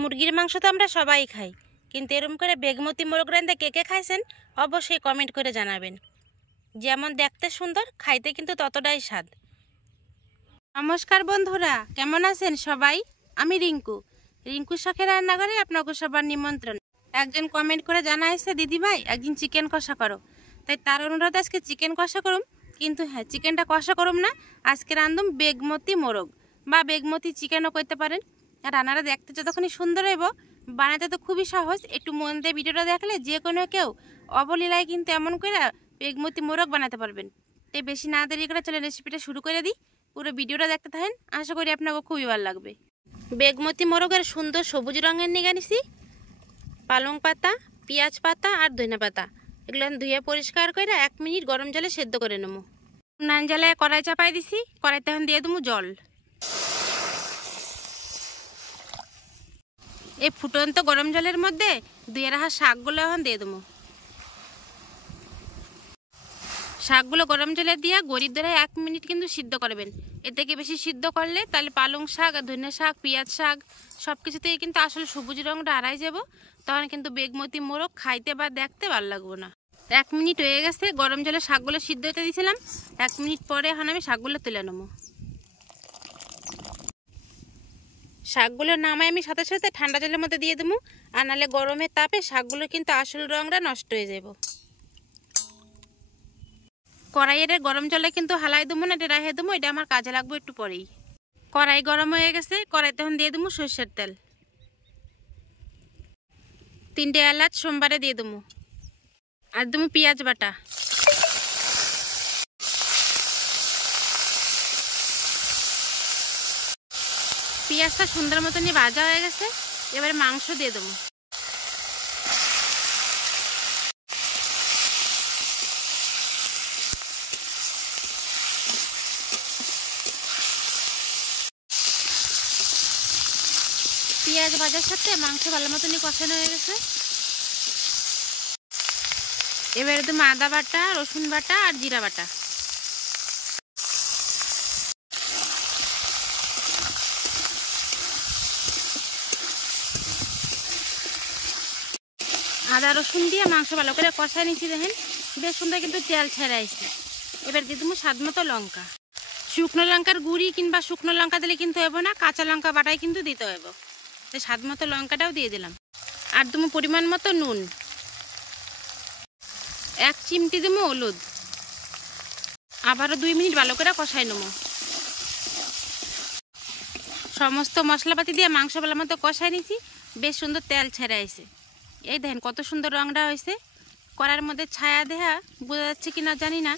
মুরগির মাংস তো আমরা সবাই খাই, কিন্তু এরকম করে বেগমতি মোরগ রান্দা কে কে খাইছেন অবশ্যই কমেন্ট করে জানাবেন। যেমন দেখতে সুন্দর, খাইতে কিন্তু ততটাই স্বাদ। নমস্কার বন্ধুরা, কেমন আছেন সবাই? আমি রিঙ্কু শখের রান্নাঘরে আপনাকে সবার নিমন্ত্রণ। একজন কমেন্ট করে জানাইছে, দিদিভাই একদিন চিকেন কষা করো। তাই তার অনুরোধে আজকে চিকেন কষা করুম, কিন্তু হ্যাঁ, চিকেনটা কষা করুম না, আজকে রান্ধুম বেগমতি মোরগ বা বেগমতি চিকেনও করতে পারেন। আর রান্নাটা দেখতে যতক্ষণই সুন্দর হইব, বানাতে তো খুবই সহজ। একটু মন দিয়ে ভিডিওটা দেখলে যে কোনো কেউ অবলীলায় কিন্তু এমন করে বেগমতি মোরগ বানাতে পারবেন। তাই বেশি না দেরি করে চলে রেসিপিটা শুরু করে দিই। পুরো ভিডিওটা দেখতে থাকেন, আশা করি আপনাকে খুবই ভালো লাগবে। বেগমতি মোরগের সুন্দর সবুজ রঙের নিয়ে নিছি পালং পাতা, পেঁয়াজ পাতা আর ধনিয়া পাতা। এগুলো ধুয়ে পরিষ্কার করে 1 মিনিট গরম জলে সেদ্ধ করে নেবো। নান জলে কড়াই চাপাই দিছি, কড়াইতে এখন দিয়ে দেবো জল। এই ফুটন্ত গরম জলের মধ্যে ধুয়ে রাখা শাকগুলো এখন দিয়ে দেবো। শাকগুলো গরম জলে দিয়ে গরিব ধরে 1 মিনিট কিন্তু সিদ্ধ করবেন। এর থেকে বেশি সিদ্ধ করলে তাহলে পালং শাক আর ধনিয়া শাক, পেঁয়াজ শাক সব কিছুতেই কিন্তু আসলে সবুজ রঙটা হারাই যাব। তখন কিন্তু বেগমতি মোরগ খাইতে বা দেখতে ভালো লাগবে না। 1 মিনিট হয়ে গেছে, গরম জলে শাকগুলো সিদ্ধ হতে দিয়েছিলাম। 1 মিনিট পরে এখন আমি শাকগুলো তুলে নেবো। শাকগুলো নামাই আমি সাথে সাথে ঠান্ডা জলের মধ্যে দিয়ে দেবো, আর নাহলে গরমের তাপে শাকগুলো কিন্তু আসল রঙটা নষ্ট হয়ে যাব। কড়াইয়ের গরম জলে কিন্তু হালাই দেবো না, এটা রেখে দেবো, এটা আমার কাজে লাগবে একটু পরেই। কড়াই গরম হয়ে গেছে, কড়াইতে এখন দিয়ে দেবো সরষের তেল। 3টে এলাচ সোমবারে দিয়ে দেবো, আর দেবো পেঁয়াজ বাটা। পেঁয়াজটা সুন্দর মতন ভাজা হয়ে গেছে, এবারে মাংস দিয়ে দেবো। পেঁয়াজ ভাজার সাথে মাংস ভালো মতনই কষানো হয়ে গেছে। এবারে দেবো আদা বাটা, রসুন বাটা আর জিরা বাটা। আদা রসুন দিয়ে মাংস ভালো করে কষায় নিচ্ছি, দেখেন বেশ সুন্দর কিন্তু তেল ছেড়ে আসছে। এবার দিয়ে দেবো স্বাদ মতো লঙ্কা। শুকনো লঙ্কার গুঁড়ি কিংবা শুকনো লঙ্কা দিলে কিন্তু হইব না, কাঁচা লঙ্কা বাটাই কিন্তু দিতে হইব। তো স্বাদ মতো লঙ্কাটাও দিয়ে দিলাম, আর দেবো পরিমাণ মতো নুন, 1 চিমটি দেবো হলুদ। আবারও 2 মিনিট ভালো করে কষাই নেবো। সমস্ত মশলাপাতি দিয়ে মাংস ভালো মতো কষাই নিচ্ছি, বেশ সুন্দর তেল ছেড়ে আসছে। এই দেখেন কত সুন্দর রঙটা হয়েছে। কড়ার মধ্যে ছায়া দেয়া বোঝা যাচ্ছে কি না জানি না।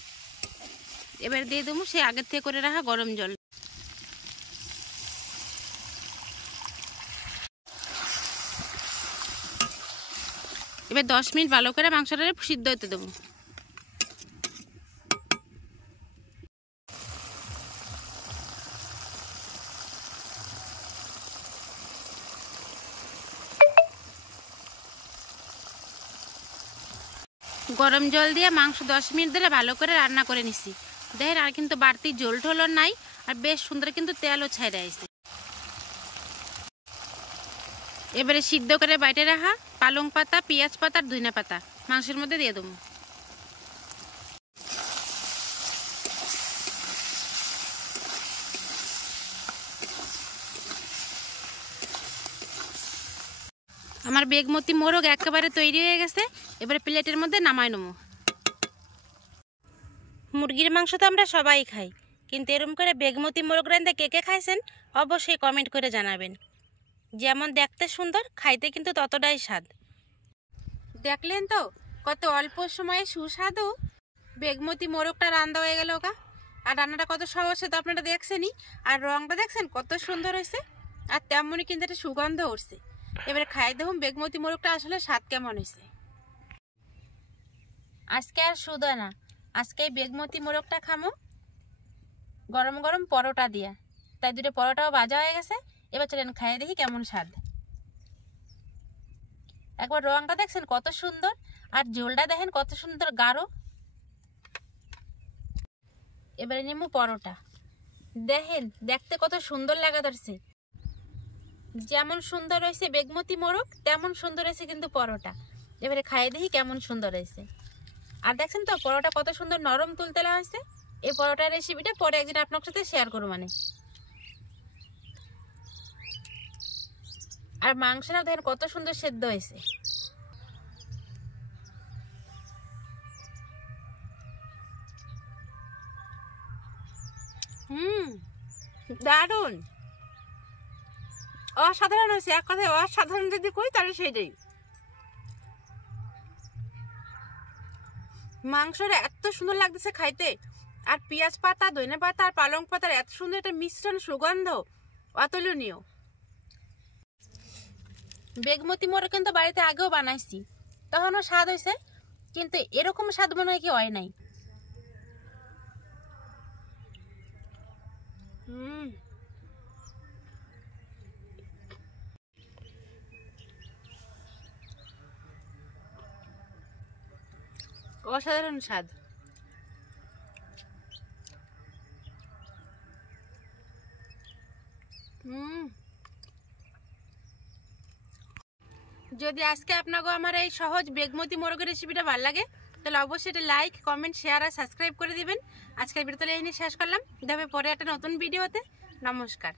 এবার দিয়ে দেবো সে আগের থেকে করে রাখা গরম জল। এবার 10 মিনিট ভালো করে মাংসটা সিদ্ধ হতে দেবো। গরম জল দিয়ে মাংস 10 মিনিট ধরে ভালো করে রান্না করে নিছি। দেখেন আর কিন্তু বাড়তি ঝোল ঢোলও নাই, আর বেশ সুন্দর কিন্তু তেলও ছাইড়ে আসছে। এবারে সিদ্ধ করে বাইটে রাখা পালং পাতা, পেঁয়াজ পাতা আর ধনিয়া পাতা মাংসের মধ্যে দিয়ে দেবো। আমার বেগমতি মোরগ একেবারে তৈরি হয়ে গেছে, এবারে প্লেটের মধ্যে নামাই নেবো। মুরগির মাংস তো আমরা সবাই খাই, কিন্তু এরকম করে বেগমতি মোরগ রান্দা কে কে খাইছেন অবশ্যই কমেন্ট করে জানাবেন। যেমন দেখতে সুন্দর, খাইতে কিন্তু ততটাই স্বাদ। দেখলেন তো কত অল্প সময়ে সুস্বাদু বেগমতি মোরগটা রান্না হয়ে গেল ওকা। আর রান্নাটা কত সহজ তো আপনারা দেখছেনই, আর রংটা দেখছেন কত সুন্দর হয়েছে, আর তেমনই কিন্তু একটা সুগন্ধ উঠছে। এবারে খাই দেখুন বেগমতি মোরগটা আসলে স্বাদ কেমন হয়েছে। আজকে আর শুধু না, আজকে এই বেগমতি মোরগটা খামো গরম গরম পরোটা দিয়া। তাই 2টো পরোটাও ভাজা হয়ে গেছে, এবার চলেন খাইয়ে দেখি কেমন স্বাদ। একবার রংটা দেখছেন কত সুন্দর, আর ঝোলটা দেখেন কত সুন্দর গাঢ়। এবারে নেবো পরোটা, দেখেন দেখতে কত সুন্দর লাগা ধরছে। যেমন সুন্দর হয়েছে বেগমতি মোরগ তেমন সুন্দর হয়েছে কিন্তু পরোটা। এবারে খাইয়ে দেখি কেমন সুন্দর হয়েছে। আর দেখছেন তো পরোটা কত সুন্দর নরম তুলতেলা হয়েছে। এই পরোটার রেসিপিটা পরে একদিন আপনার সাথে শেয়ার করবো মানে। আর মাংসটা দেখেন কত সুন্দর সেদ্ধ হয়েছে। দারুন, অসাধারণ হয়েছে। এক কথায় অসাধারণ যদি কই তাহলে সেটাই। মাংসটা এত সুন্দর লাগতেছে খাইতে, আর পেঁয়াজ পাতা, ধনে পাতা আর পালং পাতার এত সুন্দর একটা মিশ্রণ, সুগন্ধ অতুলনীয়। বেগমতি মোরগ কিন্তু বাড়িতে আগেও বানাইছি, তখনও স্বাদ হয়েছে, কিন্তু এরকম স্বাদ মনে হয় কি হয় নাই। অসাধারণ স্বাদ। যদি আজকে আপনাকে আমার এই সহজ বেগমতি মোরগের রেসিপিটা ভালো লাগে তাহলে অবশ্যই এটা লাইক, কমেন্ট, শেয়ার আর সাবস্ক্রাইব করে দিবেন। আজকের ভিডিওটা এই নিয়ে শেষ করলাম। দেখা হবে পরে একটা নতুন ভিডিওতে। নমস্কার।